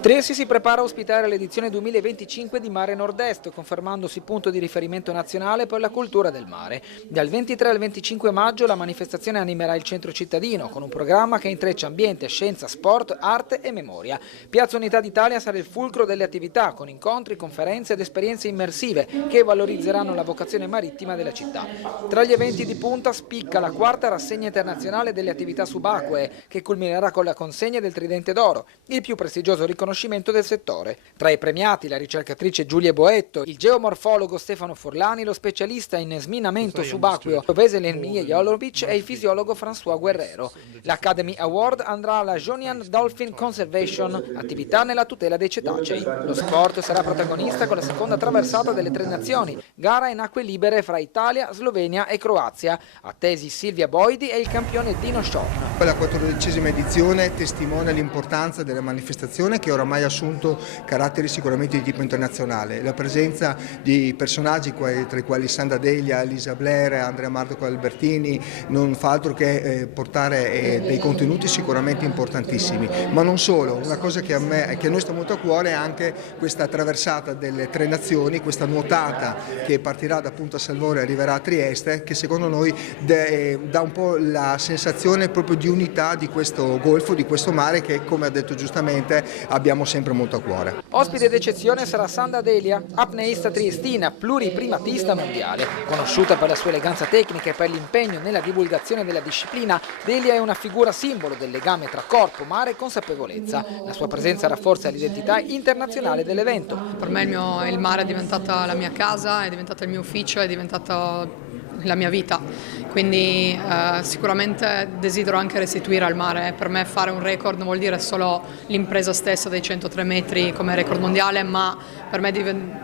Trieste si prepara a ospitare l'edizione 2025 di Mare Nord-Est, confermandosi punto di riferimento nazionale per la cultura del mare. Dal 23 al 25 maggio la manifestazione animerà il centro cittadino, con un programma che intreccia ambiente, scienza, sport, arte e memoria. Piazza Unità d'Italia sarà il fulcro delle attività, con incontri, conferenze ed esperienze immersive che valorizzeranno la vocazione marittima della città. Tra gli eventi di punta spicca la quarta rassegna internazionale delle attività subacquee, che culminerà con la consegna del Tridente d'Oro, il più prestigioso riconoscimento del settore. Tra i premiati la ricercatrice Giulia Boetto, il geomorfologo Stefano Forlani, lo specialista in sminamento subacqueo Veselen Mijalovic e il fisiologo François Guerrero. L'Academy Award andrà alla Jonian Dolphin Conservation, attività nella tutela dei cetacei. Lo sport sarà protagonista con la seconda traversata delle Tre Nazioni, gara in acque libere fra Italia, Slovenia e Croazia. Attesi Silvia Boidi e il campione Dino Schorn. La 14ª edizione testimonia l'importanza della manifestazione, che oramai ha assunto caratteri sicuramente di tipo internazionale. La presenza di personaggi tra i quali Sandra Delia, Lisa Blair, Andrea Marco Albertini non fa altro che portare dei contenuti sicuramente importantissimi. Ma non solo, una cosa che a noi sta molto a cuore è anche questa traversata delle Tre Nazioni, questa nuotata che partirà da Punta Salvore e arriverà a Trieste, che secondo noi dà un po' la sensazione proprio di unità di questo golfo, di questo mare che, come ha detto giustamente, abbiamo sempre molto a cuore. Ospite d'eccezione sarà Sandra Delia, apneista triestina, pluriprimatista mondiale. Conosciuta per la sua eleganza tecnica e per l'impegno nella divulgazione della disciplina, Delia è una figura simbolo del legame tra corpo, mare e consapevolezza. La sua presenza rafforza l'identità internazionale dell'evento. Per me il mare è diventata la mia casa, è diventato il mio ufficio, è diventato la mia vita, quindi sicuramente desidero anche restituire al mare. Per me fare un record non vuol dire solo l'impresa stessa dei 103 metri come record mondiale, ma per me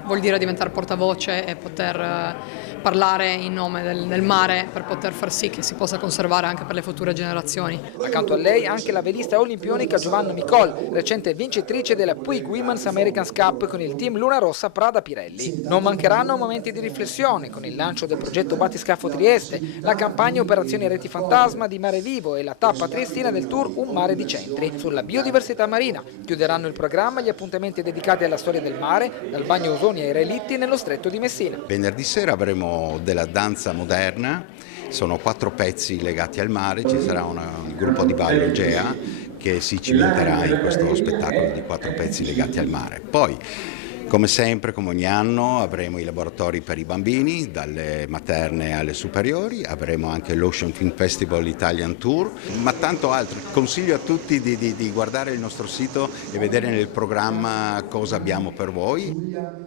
vuol dire diventare portavoce e poter parlare in nome del mare, per poter far sì che si possa conservare anche per le future generazioni. Accanto a lei anche la velista olimpionica Giovanna Micol, recente vincitrice della Puig Women's America's Cup con il team Luna Rossa Prada Pirelli. Non mancheranno momenti di riflessione con il lancio del progetto Battiscafo Trieste, la campagna Operazioni Reti Fantasma di Mare Vivo e la tappa triestina del tour Un Mare di Centri sulla biodiversità marina. Chiuderanno il programma gli appuntamenti dedicati alla storia del mare, dal bagno Osoni ai relitti nello stretto di Messina. Venerdì sera avremo della danza moderna, sono 4 pezzi legati al mare, ci sarà un gruppo di ballo Egea che si cimenterà in questo spettacolo di 4 pezzi legati al mare. Poi, come sempre, come ogni anno, avremo i laboratori per i bambini, dalle materne alle superiori, avremo anche l'Ocean Film Festival Italian Tour, ma tanto altro. Consiglio a tutti di guardare il nostro sito e vedere nel programma cosa abbiamo per voi.